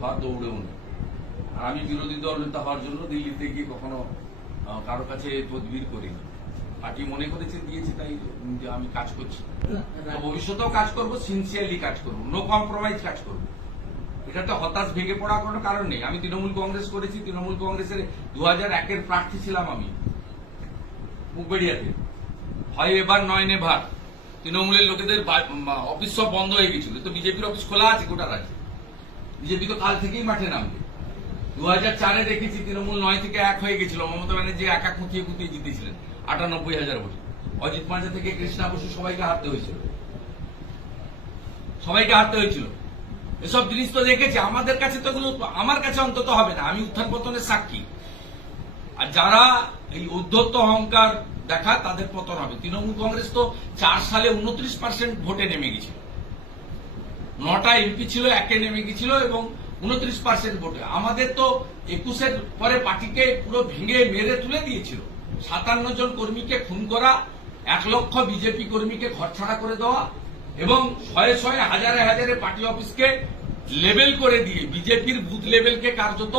ঘর দৌড়েও নি। আর আমি বিরোধী দল নেতা হওয়ার জন্য দিল্লিতে গিয়ে কখনো কারো কাছে তদবির করিনি। পার্টি মনে করেছে দিয়েছে, তাই যে আমি কাজ করছি, ভবিষ্যতেও কাজ করব, সিনসিয়ারলি কাজ করবো, নো কম্প্রোমাইজ কাজ করবো। এটাতে হতাশ ভেঙে পড়ার কোনো কারণ নেই। আমি তৃণমূল কংগ্রেস করেছি, তৃণমূল কংগ্রেসের 2001-এর প্রার্থী ছিলাম আমি মুখবেড়িয়াতে। হয় এবার নয় নেভার। তৃণমূলের লোকেদের অফিস সব বন্ধ হয়ে গেছিল, তো বিজেপির অফিস খোলা আছে গোটা রাজ্যে। বিজেপি তো কাল থেকেই মাঠে নামবে। 2004-এ দেখেছি তৃণমূল 9 থেকে 1 হয়ে গেছিল, মমতা ব্যানার্জি একা খুঁটিয়ে খুঁটিয়ে জিতেছিলেন 98,000 ভোটে। অজিত মাঝা থেকে কৃষ্ণা বসু সবাইকে হারতে হয়েছিল, এসব জিনিস তো দেখেছি। আমাদের কাছে তো এগুলো, আমার কাছে অন্তত হবে না, আমি উত্থান পতনের সাক্ষী। আর যারা এই উদ্ধত্ত অহংকার দেখা, তাদের পতন হবে। তৃণমূল কংগ্রেস তো 4 সালে 29% ভোটে নেমে গেছিল, 9টা এমপি ছিল, 1-এ নেমে গেছিল এবং 29% ভোটে। আমাদের তো 21-এর পরে পার্টিকে পুরো ভেঙে মেরে তুলে দিয়েছিল। 57 জন কর্মীকে খুন করা, 1 লক্ষ বিজেপি কর্মীকে ঘরছাড়া করে দেওয়া এবং শয়ে শয়ে হাজারে হাজারে পার্টি অফিসকে লেবেল করে দিয়ে বিজেপির বুথ লেভেলকে কার্যত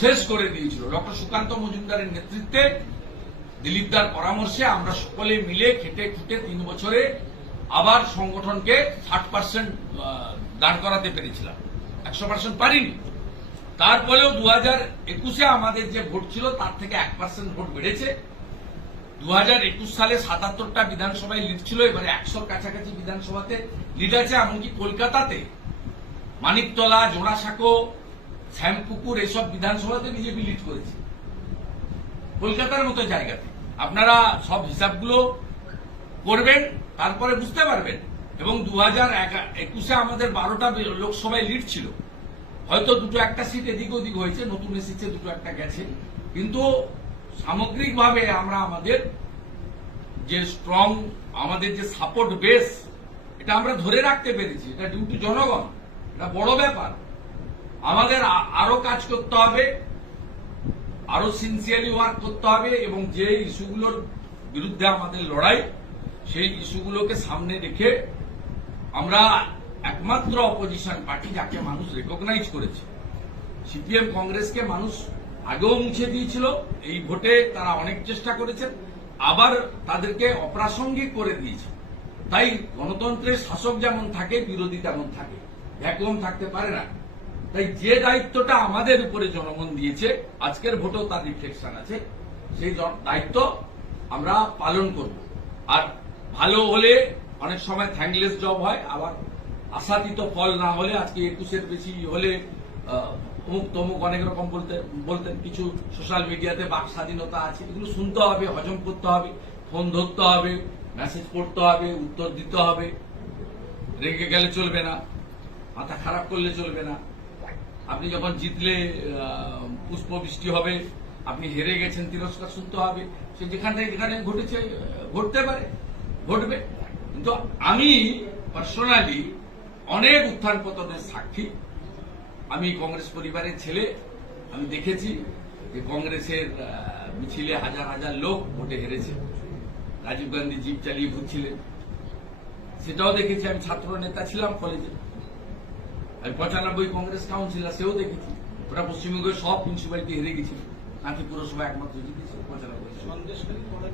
শেষ করে দিয়েছিল। ডক্টর সুকান্ত মজুমদারের নেতৃত্বে, দিলীপ দার পরামর্শে আমরা সকলে মিলে খেটে খুঁটে 3 বছরে আবার সংগঠনকে 60% দাঁড় করাতে পেরেছিলাম, 100% পারিনি। তারপরেও 2021-এ আমাদের যে ভোট ছিল তার থেকে 1% ভোট বেড়েছে। 2021 সালে 77টা বিধানসভায় লিড ছিল, এবারে 100-র কাছাকাছি বিধানসভাতে লিড আছে। এমনকি কলকাতাতে মানিকতলা, জোড়াসাঁকো, শ্যামপুকুর এসব বিধানসভাতে বিজেপি লিড করেছে, কলকাতার মতো জায়গাতে। আপনারা সব হিসাবগুলো করবেন, তারপরে বুঝতে পারবেন। এবং 2021-এ আমাদের 12টা লোকসভায় লিড ছিল, হয়তো 2-1টা সিট এদিক ওদিক হয়েছে, নতুন এসেছে, 2-1টা গেছে, কিন্তু সামগ্রিকভাবে আমরা আমাদের যে স্ট্রং, আমাদের যে সাপোর্ট বেস, এটা আমরা ধরে রাখতে পেরেছি। এটা ডিউটি জনগণ, এটা বড় ব্যাপার। আমাদের আরো কাজ করতে হবে, আরো সিনসিয়ারলি ওয়ার্ক করতে হবে এবং যে ইস্যুগুলোর বিরুদ্ধে আমাদের লড়াই, সেই ইস্যুগুলোকে সামনে রেখে আমরা একমাত্র অপোজিশন পার্টি যাকে মানুষ রেকগনাইজ করেছে। সিপিএম কংগ্রেসকে মানুষ আগেও মুছে দিয়েছিল, এই ভোটে তারা অনেক চেষ্টা করেছেন, আবার তাদেরকে অপ্রাসঙ্গিক করে দিয়েছে। তাই গণতন্ত্রের শাসক যেমন থাকে, বিরোধী তেমন থাকে, ভ্যাকুয়াম থাকতে পারে না। তাই যে দায়িত্বটা আমাদের উপরে জনগণ দিয়েছে, আজকের ভোটেও তার রিফ্লেকশন আছে, সেই দায়িত্ব আমরা পালন করব। আর ভালো হলে অনেক সময় থ্যাঙ্কলেস জব হয়, আবার আশাতীত ফল না হলে, আজকে 21-এর বেশি হলে অমুক তমুক অনেক রকম বলতেন। কিছু সোশ্যাল মিডিয়াতে বাক স্বাধীনতা আছে, এগুলো শুনতে হবে, হজম করতে হবে, ফোন ধরতে হবে, মেসেজ পড়তে হবে, উত্তর দিতে হবে। রেগে গেলে চলবে না, মাথা খারাপ করলে চলবে না। আপনি যখন জিতলে পুষ্প বৃষ্টি হবে, আপনি হেরে গেছেন তিরস্কার শুনতে হবে। সে যেখানে ঘটেছে, ঘটতে পারে, ঘটবে। কিন্তু আমি পার্সোনালি অনেক উত্থান পতনের সাক্ষী। আমি কংগ্রেস পরিবারের ছেলে, আমি দেখেছি যে কংগ্রেসের মিছিলে হাজার হাজার লোক ভোটে হেরেছে। রাজীব গান্ধী জিপ চালিয়ে ঘুরছিলেন, সেটাও দেখেছি। আমি ছাত্র নেতা ছিলাম কলেজে, আমি 95 কংগ্রেস কাউন্সিলর, সেও দেখেছি। ওরা পশ্চিমবঙ্গের সব মিউনিসিপ্যালিটি হেরে গেছিল, কাঁথি পুরসভা একমাত্র জিতেছে 95।